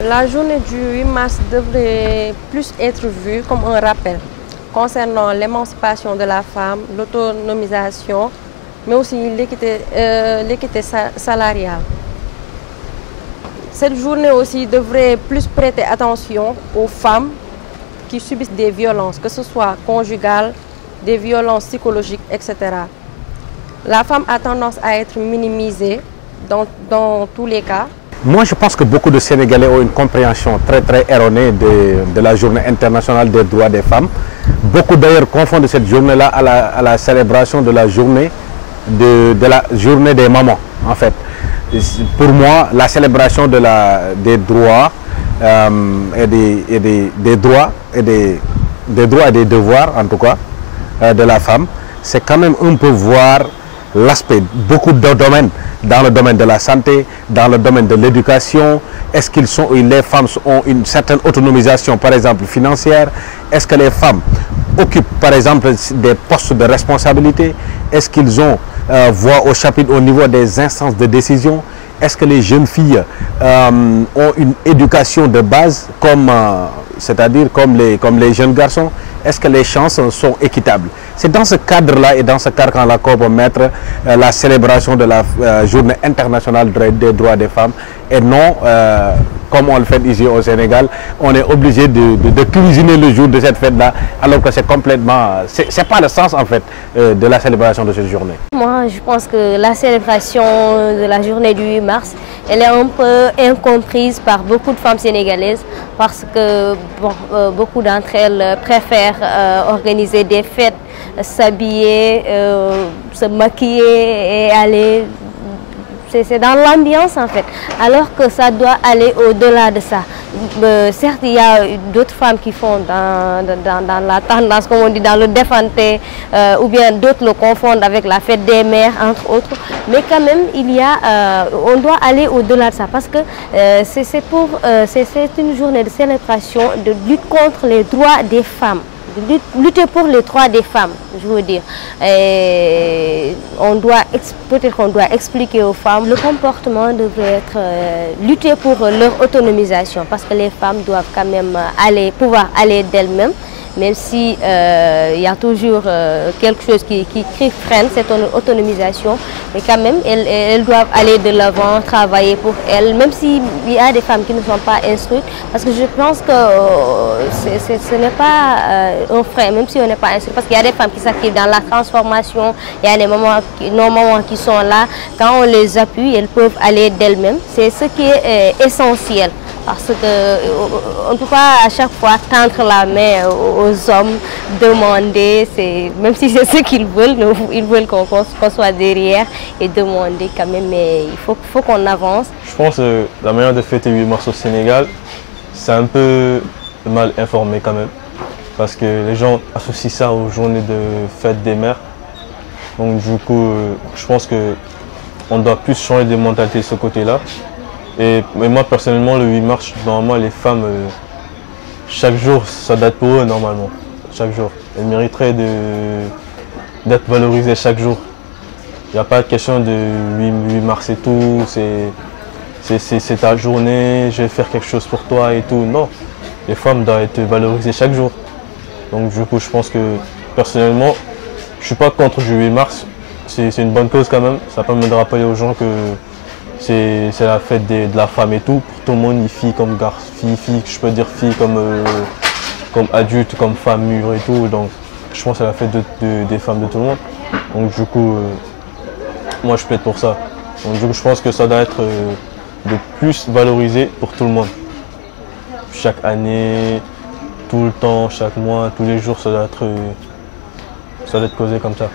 La journée du 8 mars devrait plus être vue comme un rappel concernant l'émancipation de la femme, l'autonomisation, mais aussi l'équité salariale. Cette journée aussi devrait plus prêter attention aux femmes qui subissent des violences, que ce soit conjugales, des violences psychologiques, etc. La femme a tendance à être minimisée dans tous les cas. Moi, je pense que beaucoup de Sénégalais ont une compréhension très erronée de la journée internationale des droits des femmes. Beaucoup d'ailleurs confondent cette journée-là à la célébration de la journée des mamans, en fait. Pour moi, la célébration des droits des droits et des devoirs, en tout cas, de la femme, c'est quand même un peu voir l'aspect, beaucoup de domaines, dans le domaine de la santé, dans le domaine de l'éducation. Est-ce que les femmes ont une certaine autonomisation, par exemple financière? Est-ce que les femmes occupent, par exemple, des postes de responsabilité? Est-ce qu'ils ont voix au chapitre au niveau des instances de décision? Est-ce que les jeunes filles ont une éducation de base, c'est-à-dire comme les jeunes garçons? Est-ce que les chances sont équitables? C'est dans ce cadre-là et dans ce cadre-là qu'on peut mettre la célébration de la journée internationale des droits des femmes et non, comme on le fait ici au Sénégal, on est obligé de cuisiner le jour de cette fête-là, alors que c'est complètement... c'est pas le sens en fait de la célébration de cette journée. Moi, je pense que la célébration de la journée du 8 mars, elle est un peu incomprise par beaucoup de femmes sénégalaises parce que beaucoup d'entre elles préfèrent organiser des fêtes, s'habiller, se maquiller et aller... C'est dans l'ambiance en fait, alors que ça doit aller au-delà de ça. Certes, il y a d'autres femmes qui font dans la tendance, comme on dit, dans le défanté, ou bien d'autres le confondent avec la fête des mères, entre autres. Mais quand même, on doit aller au-delà de ça, parce que c'est une journée de célébration, de lutte contre les droits des femmes. Lutter pour les droits des femmes, je veux dire. Peut-être qu'on doit expliquer aux femmes, le comportement devrait être lutter pour leur autonomisation, parce que les femmes doivent quand même pouvoir aller d'elles-mêmes, même si il y a toujours quelque chose qui freine cette autonomisation, mais quand même elles doivent aller de l'avant, travailler pour elles, même s'il y a des femmes qui ne sont pas instruites, parce que je pense que ce n'est pas un frein, même si on n'est pas instruit, parce qu'il y a des femmes qui s'activent dans la transformation, il y a nos mamans qui sont là, quand on les appuie, elles peuvent aller d'elles-mêmes, c'est ce qui est essentiel. Parce qu'on ne peut pas à chaque fois tendre la main aux hommes, demander, même si c'est ce qu'ils veulent, ils veulent qu'on soit derrière et demander quand même, mais il faut qu'on avance. Je pense que la manière de fêter 8 mars au Sénégal, c'est un peu mal informé quand même, parce que les gens associent ça aux journées de fête des mères. Donc du coup, je pense qu'on doit plus changer de mentalité de ce côté-là. Et moi personnellement, le 8 mars, normalement les femmes, chaque jour, ça date pour eux normalement, chaque jour. Elles mériteraient d'être valorisées chaque jour. Il n'y a pas de question de 8 mars et tout, c'est ta journée, je vais faire quelque chose pour toi et tout. Non, les femmes doivent être valorisées chaque jour. Donc du coup, je pense que personnellement, je ne suis pas contre le 8 mars, c'est une bonne cause quand même. Ça permet de rappeler aux gens que c'est la fête de la femme et tout, pour tout le monde, filles comme garçons, filles, je peux dire filles comme adultes, comme femmes mûres et tout. Donc je pense que c'est la fête des femmes de tout le monde. Donc du coup, moi je plaide pour ça. Donc du coup, je pense que ça doit être de plus valorisé pour tout le monde. Chaque année, tout le temps, chaque mois, tous les jours, ça doit être causé comme ça.